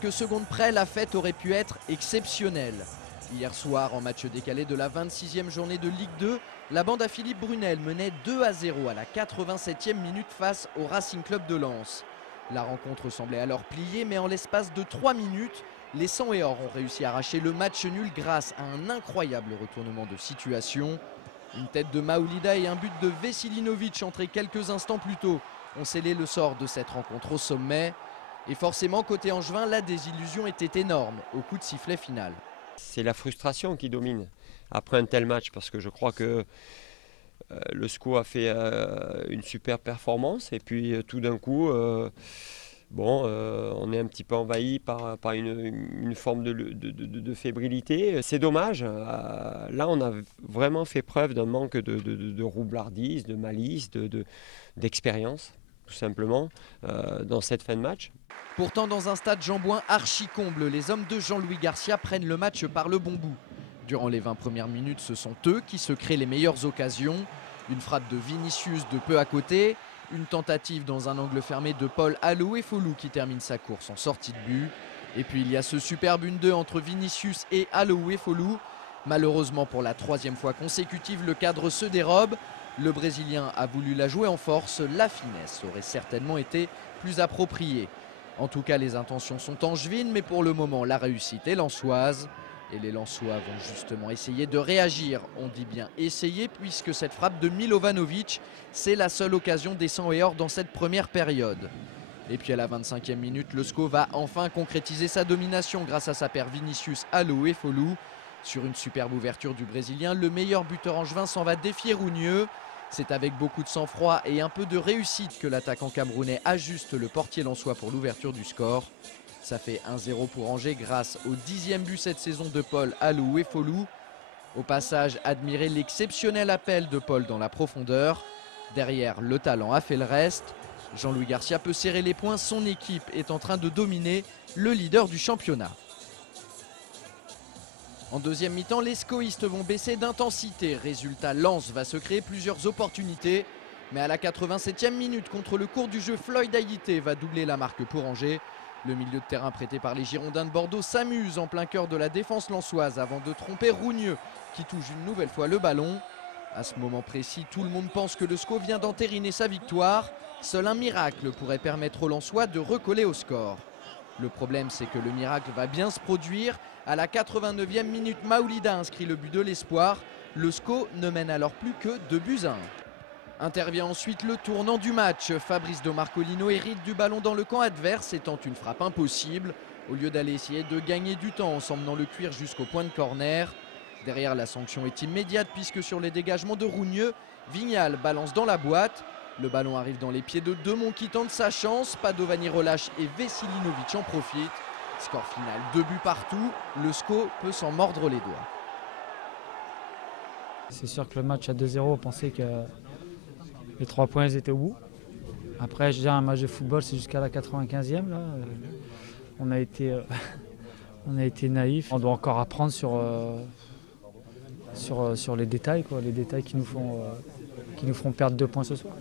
Quelques secondes près, la fête aurait pu être exceptionnelle. Hier soir, en match décalé de la 26e journée de Ligue 2, la bande à Philippe Brunel menait 2-0 à la 87e minute face au Racing Club de Lens. La rencontre semblait alors pliée, mais en l'espace de 3 minutes, les 100 et or ont réussi à arracher le match nul grâce à un incroyable retournement de situation. Une tête de Maoulida et un but de Veselinovic entré quelques instants plus tôt ont scellé le sort de cette rencontre au sommet. Et forcément, côté angevin, la désillusion était énorme au coup de sifflet final. C'est la frustration qui domine après un tel match parce que je crois que le SCO a fait une super performance et puis tout d'un coup, on est un petit peu envahi par une forme de fébrilité. C'est dommage. Là, on a vraiment fait preuve d'un manque de roublardise, de malice, d'expérience, tout simplement, dans cette fin de match. Pourtant, dans un stade Jean-Bouin archi-comble, les hommes de Jean-Louis Garcia prennent le match par le bon bout. Durant les 20 premières minutes, ce sont eux qui se créent les meilleures occasions. Une frappe de Vinicius de peu à côté, une tentative dans un angle fermé de Paul Aloue-Folou qui termine sa course en sortie de but. Et puis il y a ce superbe 1-2 entre Vinicius et Aloue-Folou. Malheureusement pour la 3e fois consécutive, le cadre se dérobe. Le Brésilien a voulu la jouer en force, la finesse aurait certainement été plus appropriée. En tout cas, les intentions sont angevines, mais pour le moment, la réussite est lensoise. Et les Lensois vont justement essayer de réagir. On dit bien essayer, puisque cette frappe de Milovanovic, c'est la seule occasion des 100 et or dans cette première période. Et puis à la 25e minute, le SCO va enfin concrétiser sa domination grâce à sa paire Vinicius Aloue-Folou. Sur une superbe ouverture du Brésilien, le meilleur buteur angevin s'en va défier Rougneux. C'est avec beaucoup de sang-froid et un peu de réussite que l'attaquant camerounais ajuste le portier lensois pour l'ouverture du score. Ça fait 1-0 pour Angers grâce au 10e but cette saison de Paul Aloue-Folou. Au passage, admirez l'exceptionnel appel de Paul dans la profondeur. Derrière, le talent a fait le reste. Jean-Louis Garcia peut serrer les poings, son équipe est en train de dominer le leader du championnat. En deuxième mi-temps, les scoïstes vont baisser d'intensité. Résultat, Lens va se créer plusieurs opportunités. Mais à la 87e minute, contre le cours du jeu, Floyd Ayité va doubler la marque pour Angers. Le milieu de terrain prêté par les Girondins de Bordeaux s'amuse en plein cœur de la défense lensoise avant de tromper Rougneux qui touche une nouvelle fois le ballon. À ce moment précis, tout le monde pense que le SCO vient d'entériner sa victoire. Seul un miracle pourrait permettre aux Lensois de recoller au score. Le problème, c'est que le miracle va bien se produire. À la 89e minute, Maoulida inscrit le but de l'espoir. Le SCO ne mène alors plus que 2-1. Intervient ensuite le tournant du match. Fabrice de Marcolino hérite du ballon dans le camp adverse et tente une frappe impossible. Au lieu d'aller essayer de gagner du temps en s'emmenant le cuir jusqu'au point de corner. Derrière, la sanction est immédiate puisque sur les dégagements de Rougneux, Vignal balance dans la boîte. Le ballon arrive dans les pieds de Demont qui tente sa chance. Padovani relâche et Veselinovic en profite. Score final, 2 buts partout. Le SCO peut s'en mordre les doigts. C'est sûr que le match à 2-0, on pensait que les 3 points ils étaient au bout. Après, je dirais un match de football, c'est jusqu'à la 95e. Là. On a été naïfs. On doit encore apprendre sur les détails, quoi, les détails qui nous feront perdre 2 points ce soir.